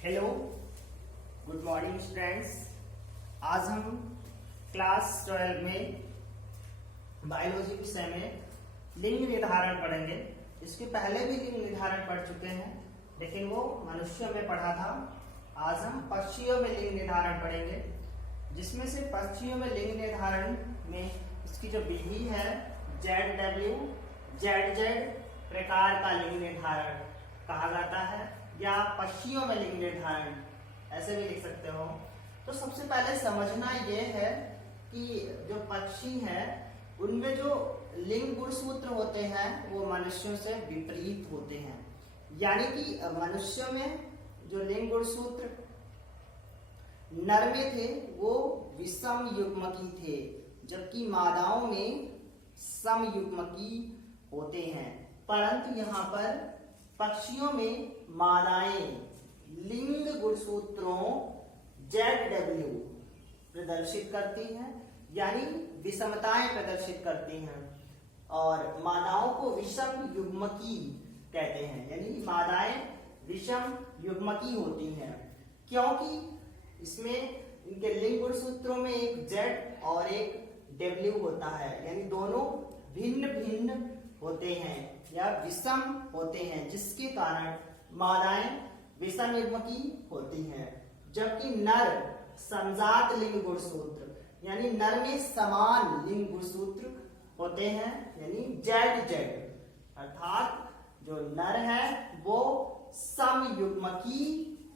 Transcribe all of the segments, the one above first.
Hello, good morning students. आज हम class 12 में बायोलॉजी विषय में लिंग निर्धारण पढ़ेंगे। इसके पहले भी लिंग निर्धारण पढ़ चुके हैं, लेकिन वो मनुष्यों में पढ़ा था। आज हम पक्षियों में लिंग निर्धारण पढ़ेंगे, जिसमें से पक्षियों में लिंग निर्धारण में इसकी जो विधि है ZW, ZZ प्रकार का लिंग निर्धारण कहा जाता है, या पक्षियों में लिंग निर्धारण ऐसे भी लिख सकते हो। तो सबसे पहले समझना यह है कि जो पक्षी हैं उनमें जो लिंग गुणसूत्र होते हैं वो मनुष्यों से विपरीत होते हैं। यानी कि मनुष्यों में जो लिंग गुणसूत्र नर में थे वो विषम युग्मकी थे, जबकि मादाओं में सम युग्मकी होते हैं। परंतु यहाँ पर पक्षियों में मादाएं लिंग गुणसूत्रों ZW प्रदर्शित करती हैं, यानी विषमताएं प्रदर्शित करती हैं, और मादाओं को विषम युग्मकी कहते हैं, यानी मादाएं विषम युग्मकी होती हैं, क्योंकि इसमें इनके लिंग गुणसूत्रों में एक Z और एक W होता है, यानी दोनों भिन्न भिन्न होते हैं या विषम होते हैं, जिसके कारण मादाएं विषम युग्मकी होती हैं। जबकि नर समजात लिंग गुणसूत्र यानी नर में समान लिंग गुणसूत्र होते हैं, यानी ZZ, अर्थात जो नर है वो सम युग्मकी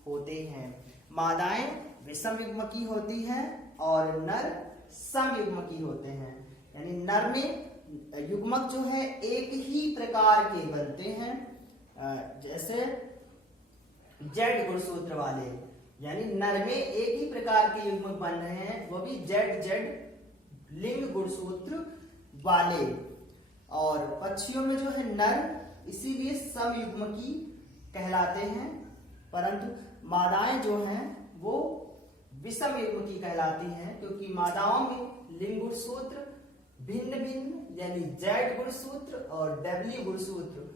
होते हैं। मादाएं विषम युग्मकी होती हैं और नर सम युग्मकी होते हैं, यानी नर में युग्मक जो है एक ही प्रकार के बनते हैं, जैसे Z गुणसूत्र वाले, यानी नर में एक ही प्रकार के युग्मक बन रहे हैं, वो भी ZZ लिंग गुणसूत्र वाले। और पक्षियों में जो है नर इसीलिए सम युग्मकी कहलाते हैं, परंतु मादाएं जो हैं वो विषम युग्मकी कहलाती हैं, क्योंकि मादाओं में लिंग गुणसूत्र भिन्न भिन्न यानी Z गुणसूत्र और W गुणसूत्र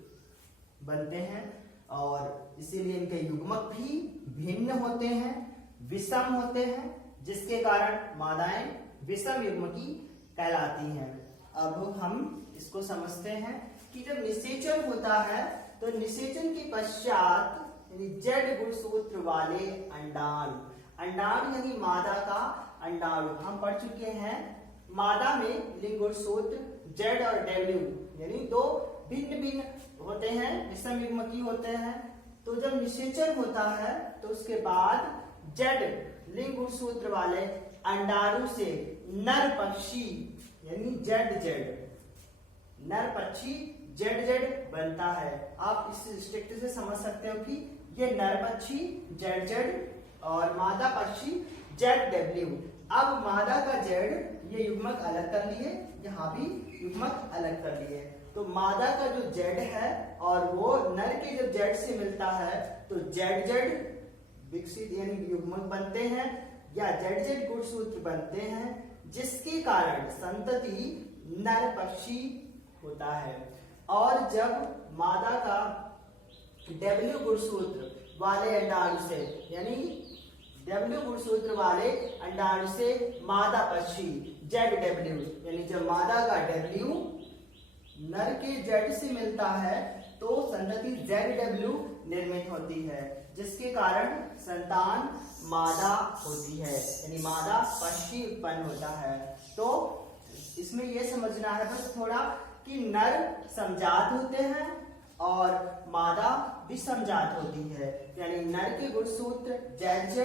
बनते हैं, और इसीलिए इनके युग्मक भी भिन्न होते हैं, विषम होते हैं, जिसके कारण मादाएं विषम युग्मकी कहलाती हैं। अब हम इसको समझते हैं कि जब निषेचन होता है तो निषेचन के पश्चात यानी Z गुणसूत्र वाले अंडाणु, अंडाणु यानी मादा का अंडाणु, हम पढ़ चुके हैं मादा में लिंग गुणसूत्र Z और W यानी दो भिन्न भिन्न होते हैं, विषम युग्मकी होते हैं। तो जब निषेचन होता है तो उसके बाद Z लिंग गुणसूत्र वाले अंडाणु से नर पक्षी यानी ZZ, नर पक्षी ZZ बनता है। आप इस स्ट्रक्चर से समझ सकते हो कि ये नर पक्षी ZZ और मादा पक्षी ZW। अब मादा का Z ये युग्मक अलग कर लिए, यहाँ भी युग्मक अलग कर लिए, तो मादा का जो Z है और वो नर के जब Z से मिलता है तो ZZ विकसित यानी युग्मक बनते हैं या ZZ गुणसूत्र बनते हैं, जिसके कारण संतति नर पक्षी होता है। और जब मादा का W गुणसूत्र वाले अंडाणु से यानी W गुणसूत्र वाले अंडाणु से मादा पक्षी ZW यानी जब मादा का W नर के Z से मिलता है तो संतति ZW निर्मित होती है, जिसके कारण संतान मादा होती है, यानी मादा पक्षी उत्पन्न होता है। तो इसमें यह समझना है बस थोड़ा कि नर समजात होते हैं और मादा विषमजात होती है, यानी नर के गुणसूत्र ZZ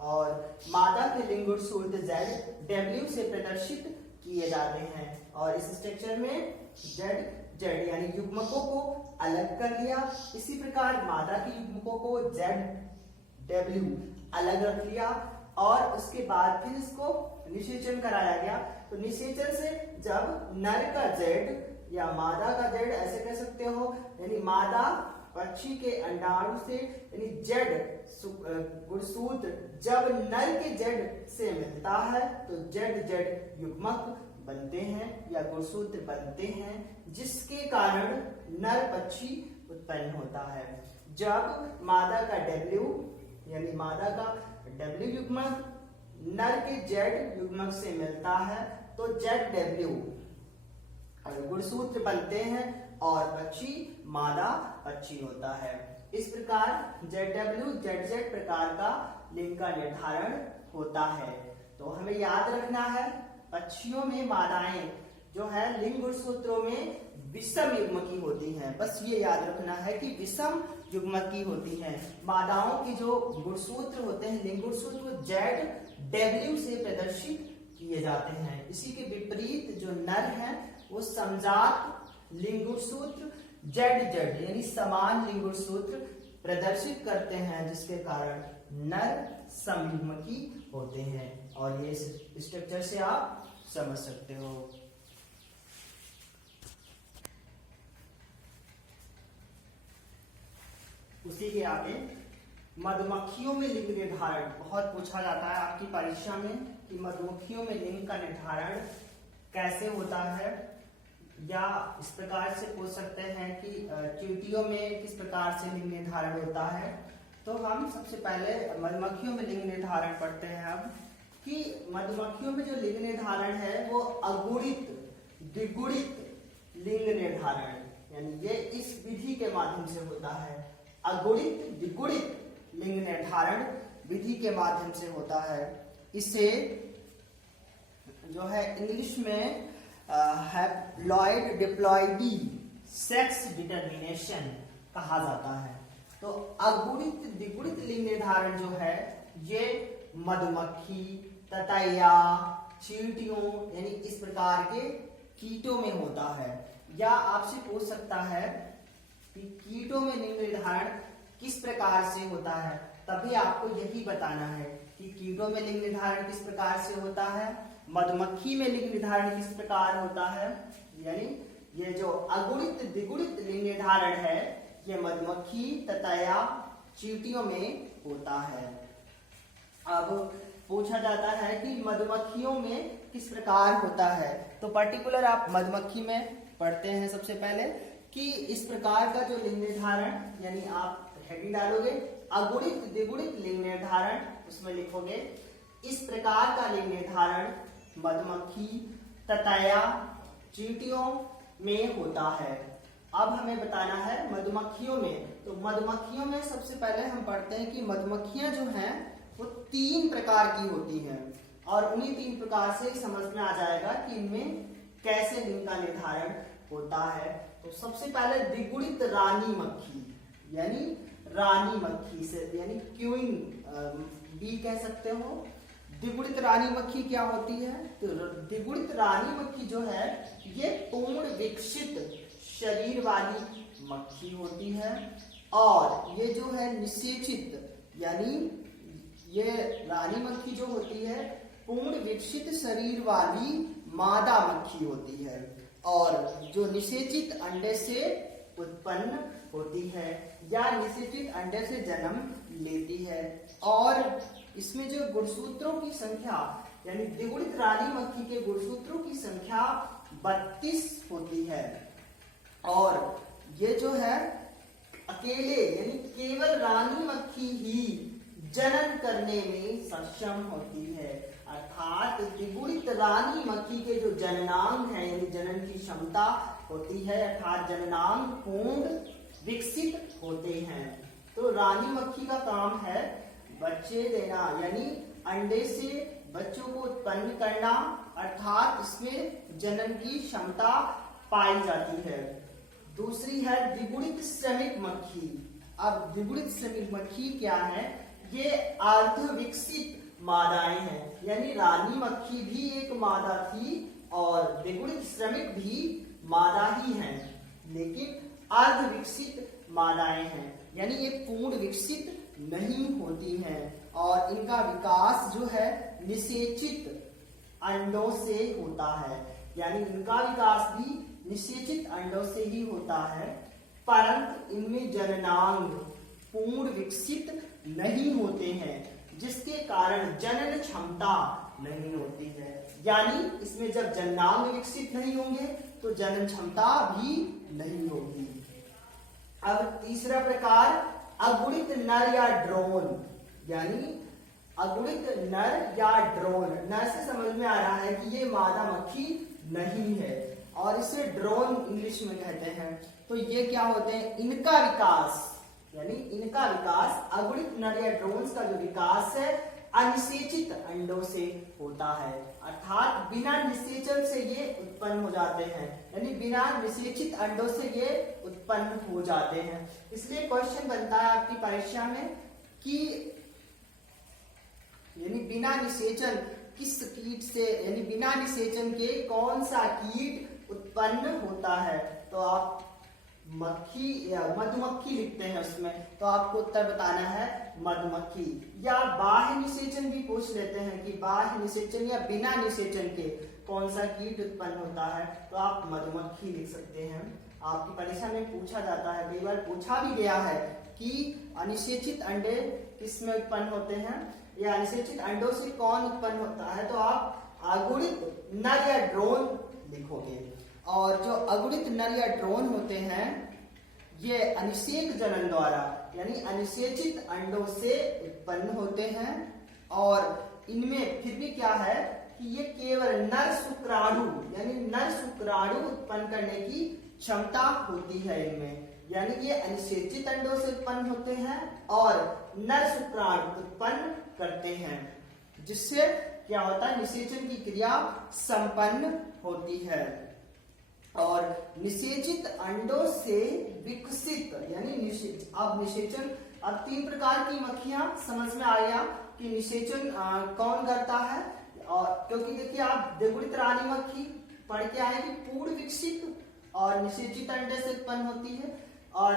और मादा के लिंग गुणसूत्र ZW से प्रदर्शित किए जाते हैं। और इस स्ट्रक्चर में ZZ यानी युग्मकों को अलग कर लिया, इसी प्रकार मादा के युग्मकों को ZW अलग रख लिया, और उसके बाद फिर इसको निषेचन कराया गया। तो निषेचन से जब नर का Z या मादा का Z ऐसे कह सकते हो, यानी मादा पक्षी के अंडाणु से यानी Z गुणसूत्र जब नर के Z से मिलता है तो ZZ युग्मक बनते हैं या गुणसूत्र बनते हैं, जिसके कारण नर पक्षी उत्पन्न होता है। जब मादा का W यानी मादा का W युग्मक नर के Z युग्मक से मिलता है तो ZW गुणसूत्र बनते हैं और पक्षी मादा पक्षी होता है। इस प्रकार ZW ZZ प्रकार का लिंग का निर्धारण होता है। तो हमें याद रखना है पक्षियों में मादाएं जो है लिंग गुणसूत्रों में विषम युग्मकी होती हैं। बस ये याद रखना है कि विषम युग्मकी होती हैं। मादाओं की जो गुणसूत्र होते हैं लिंग गुणसूत्र वो ZW से प्रदर्शित किए जाते हैं। इसी के विपरीत जो नर हैं वो समजात लिंग गुणसूत्र ZZ यानी समान लिंग गुणसूत्र प्रदर्शित करते हैं, जिसके कारण नर समयुग्मकी होते हैं। और ये स्ट्रक्चर से आप समझ सकते हो। उसी के आगे मधुमक्खियों में लिंग निर्धारण बहुत पूछा जाता है आपकी परीक्षा में कि मधुमक्खियों में लिंग का निर्धारण कैसे होता है, या इस प्रकार से पूछ सकते हैं कि चींटियों में किस प्रकार से लिंग निर्धारण होता है। तो हम सबसे पहले मधुमक्खियों में लिंग निर्धारण पढ़ते हैं अब कि मधुमक्खियों में जो लिंग निर्धारण है वो अगुणित द्विगुणित लिंग निर्धारण यानी ये इस विधि के माध्यम से होता है। अगुणित द्विगुणित लिंग निर्धारण विधि के माध्यम से होता है। इसे जो है इंग्लिश में हैप्लॉइड डिप्लॉइडी सेक्स डिटर्मिनेशन कहा जाता है। तो अगुणित द्विगुणित लिंग निर्धारण जो है ये मधुमक्खी, ततैया, चींटियों यानी इस प्रकार के कीटों में होता है। या आपसे पूछ सकता है कि कीटों में लिंग निर्धारण किस प्रकार से होता है, तभी आपको यही बताना है कि कीटों में लिंग निर्धारण किस प्रकार से होता है, मधुमक्खी में लिंग निर्धारण किस प्रकार होता है। यानी ये जो अगुणित द्विगुणित लिंग निर्धारण है ये मधुमक्खी, ततैया, चींटियों में होता है। अब पूछा जाता है कि मधुमक्खियों में किस प्रकार होता है, तो पर्टिकुलर आप मधुमक्खी में पढ़ते हैं सबसे पहले कि इस प्रकार का जो लिंग निर्धारण यानी आप हेडिंग डालोगे अगुणित द्विगुणित लिंग निर्धारण, उसमें लिखोगे इस प्रकार का लिंग निर्धारण मधुमक्खी, ततैया, चींटियों में होता है। अब हमें बताना है मधुमक्खियों में, तो मधुमक्खियों में सबसे पहले हम पढ़ते हैं कि मधुमक्खियां जो हैं वो 3 प्रकार की होती हैं और उन्हीं 3 प्रकार से समझ में आ जाएगा कि इनमें कैसे लिंग का निर्धारण होता है। तो सबसे पहले द्विगुणित रानी मक्खी यानी रानी मक्खी से यानी क्वीन बी कह सकते हो। द्विगुणित रानी मक्खी क्या होती है, तो द्विगुणित रानी मक्खी जो है ये पूर्ण विकसित शरीर वाली मक्खी होती है और ये जो है निषेचित यानी ये रानी मक्खी जो होती है पूर्ण विकसित शरीर वाली मादा मक्खी होती है और जो निषेचित अंडे से उत्पन्न होती है या निषेचित अंडे से जन्म लेती है। और इसमें जो गुणसूत्रों की संख्या यानी द्विगुणित रानी मक्खी के गुणसूत्रों की संख्या 32 होती है और ये जो है अकेले यानी केवल रानी मक्खी ही जनन करने में सक्षम होती है। अर्थात द्विगुणित रानी मक्खी के जो जननांग है यानी जनन की क्षमता होती है अर्थात जननांग पूर्ण विकसित होते हैं। तो रानी मक्खी का काम है बच्चे देना यानी अंडे से बच्चों को उत्पन्न करना अर्थात इसमें जनन की क्षमता पाई जाती है। दूसरी है द्विगुणित श्रमिक मक्खी। अब द्विगुणित श्रमिक मक्खी क्या है, ये अर्ध विकसित मादाएं हैं यानी रानी मक्खी भी एक मादा थी और द्विगुणित श्रमिक भी मादा ही हैं लेकिन अर्ध विकसित मादाएं हैं यानी ये पूर्ण विकसित नहीं होती हैं और इनका विकास जो है निषेचित अंडों से होता है यानी इनका विकास भी निषेचित अंडों से ही होता है परंतु इनमें जननांग पूर्ण विकसित नहीं होते हैं जिसके कारण जनन क्षमता नहीं होती है। यानी इसमें जब जननांग विकसित नहीं होंगे तो जनन क्षमता भी नहीं होगी। अब तीसरा प्रकार अगुणित नर या ड्रोन यानी अगुणित नर या ड्रोन। नर से समझ में आ रहा है कि ये मादा मक्खी नहीं है और इसे ड्रोन इंग्लिश में कहते हैं। तो ये क्या होते हैं, इनका विकास, यानी इनका विकास अगुणित नर या ड्रोन्स का जो विकास है अनिषेचित अंडों से होता है, अर्थात बिना निषेचन से ये उत्पन्न हो जाते हैं, यानी बिना निषेचित अंडों से ये उत्पन्न हो जाते हैं। इसलिए क्वेश्चन बनता है आपकी परीक्षा में कि यानी बिना निषेचन किस कीट से, यानी बिना निषेचन के कौन सा कीट उत्पन्न होता है। तो आप मक्खी या मधुमक्खी लिखते हैं उसमें, तो आपको उत्तर बताना है मधुमक्खी। या बाह्य निषेचन भी पूछ लेते हैं कि बाह्य निषेचन या बिना निषेचन के कौन सा कीट उत्पन्न होता है, तो आप मधुमक्खी लिख सकते हैं। आपकी परीक्षा में पूछा जाता है, कई बार पूछा भी गया है कि अनिषेचित अंडे किसमें उत्पन्न होते हैं या अनिषेचित अंडों से कौन उत्पन्न होता है, तो आप अगुणित नर या ड्रोन लिखोगे। और जो अगुणित नर या ड्रोन होते हैं ये अनिषेक जनन द्वारा, यानी अनिषेचित अंडों से उत्पन्न होते हैं और इनमें फिर भी क्या है कि ये केवल नर शुक्राणु, यानी नर शुक्राणु उत्पन्न करने की क्षमता होती है इनमें, यानी ये अनिषेचित अंडों से उत्पन्न होते हैं और नर शुक्राणु उत्पन्न करते हैं, जिससे क्या होता है, निषेचन की क्रिया संपन्न होती है। और निषेचित अंडों से विकसित, यानी अब निषेचन, अब 3 प्रकार की मक्खियां समझ में आ गया कि निषेचन कौन करता है। और क्योंकि देखिए आप द्विगुणित रानी मक्खी पढ़ के आए कि पूर्ण विकसित और निषेचित अंडे से उत्पन्न होती है और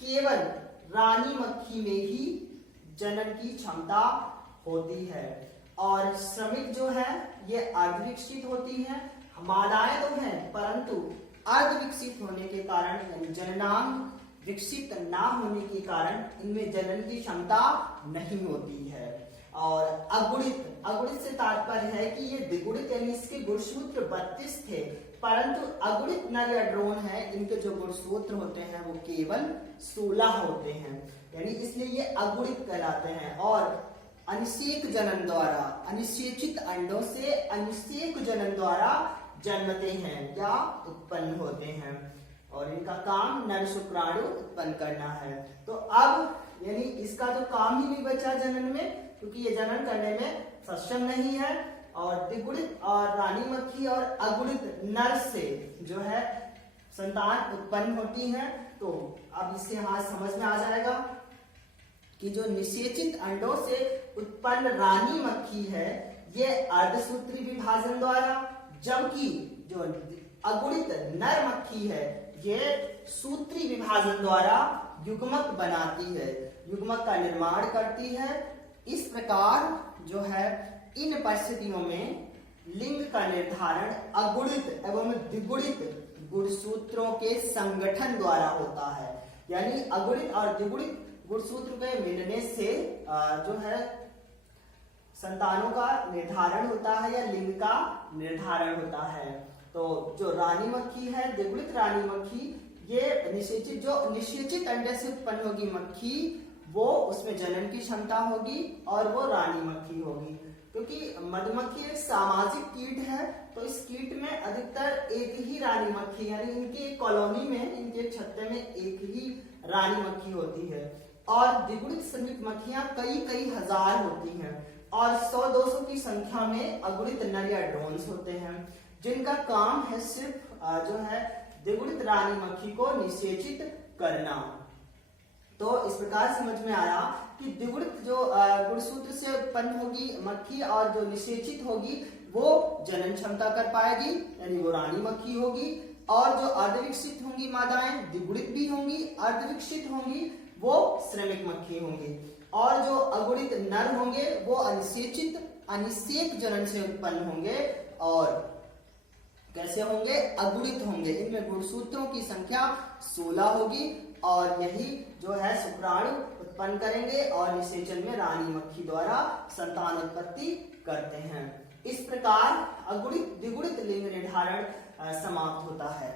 केवल रानी मक्खी में ही जनन की क्षमता होती है। और श्रमिक जो है ये अर्धविकसित होती है, मादाएं तो हैं परंतु अर्ध विकसित होने के कारण, यानी जननांग विकसित ना होने के कारण इनमें जनन की क्षमता नहीं होती है। और अगुणित से तात्पर्य है कि ये द्विगुणित, यानी इसके गुणसूत्र 32 थे, परंतु अगुणित नर या ड्रोन है, इनके जो गुणसूत्र होते हैं वो केवल 16 होते हैं, यानी इसलिए ये अगुणित कहलाते हैं। और अनिषेक जनन द्वारा, अनिषेचित अंडों से अनिषेक जनन द्वारा जन्मते हैं या उत्पन्न होते हैं और इनका काम नर शुक्राणु उत्पन्न करना है। तो अब यानी इसका तो काम ही नहीं बचा जनन में, क्योंकि ये जनन करने में सक्षम नहीं है। और द्विगुणित और रानी मक्खी और अगुणित नर से जो है संतान उत्पन्न होती है। तो अब इससे यहाँ समझ में आ जाएगा कि जो निषेचित अंडों से उत्पन्न रानी मक्खी है ये अर्धसूत्री विभाजन द्वारा, जबकि जो अगुणित नर मक्खी है ये सूत्री विभाजन द्वारा युग्मक बनाती है, युग्मक का निर्माण करती है। इस प्रकार जो है इन परिस्थितियों में लिंग का निर्धारण अगुणित एवं द्विगुणित गुणसूत्रों के संगठन द्वारा होता है, यानी अगुणित और द्विगुणित गुणसूत्र के मिलने से जो है संतानों का निर्धारण होता है या लिंग का निर्धारण होता है। तो जो रानी मक्खी है, द्विगुणित रानी मक्खी, ये निषेचित अंडे से उत्पन्न होगी मक्खी, वो उसमें जनन की क्षमता होगी और वो रानी मक्खी होगी। क्योंकि मधुमक्खी एक सामाजिक कीट है, तो इस कीट में अधिकतर एक ही रानी मक्खी, यानी इनकी कॉलोनी में, इनके छत्ते में एक ही रानी मक्खी होती है। और द्विगुणित श्रमिक मक्खियां कई हजार होती हैं और 100-200 की संख्या में अगुणित नर या ड्रोन्स होते हैं, जिनका काम है सिर्फ जो है द्विगुणित रानी मक्खी को निषेचित करना। तो इस प्रकार समझ में आया कि द्विगुणित जो गुणसूत्र से उत्पन्न होगी मक्खी और जो निषेचित होगी वो जनन क्षमता कर पाएगी, यानी वो रानी मक्खी होगी। और जो अर्धविकसित होंगी मादाएं द्विगुणित भी होंगी, अर्धविकसित होंगी वो श्रमिक मक्खी होंगी। और जो अगुणित नर होंगे वो अनिषेक जनन से उत्पन्न होंगे और कैसे होंगे, अगुणित होंगे। इनमें गुणसूत्रों की संख्या 16 होगी और यही जो है शुक्राणु उत्पन्न करेंगे और निषेचन में रानी मक्खी द्वारा संतान उत्पत्ति करते हैं। इस प्रकार अगुणित द्विगुणित लिंग निर्धारण समाप्त होता है।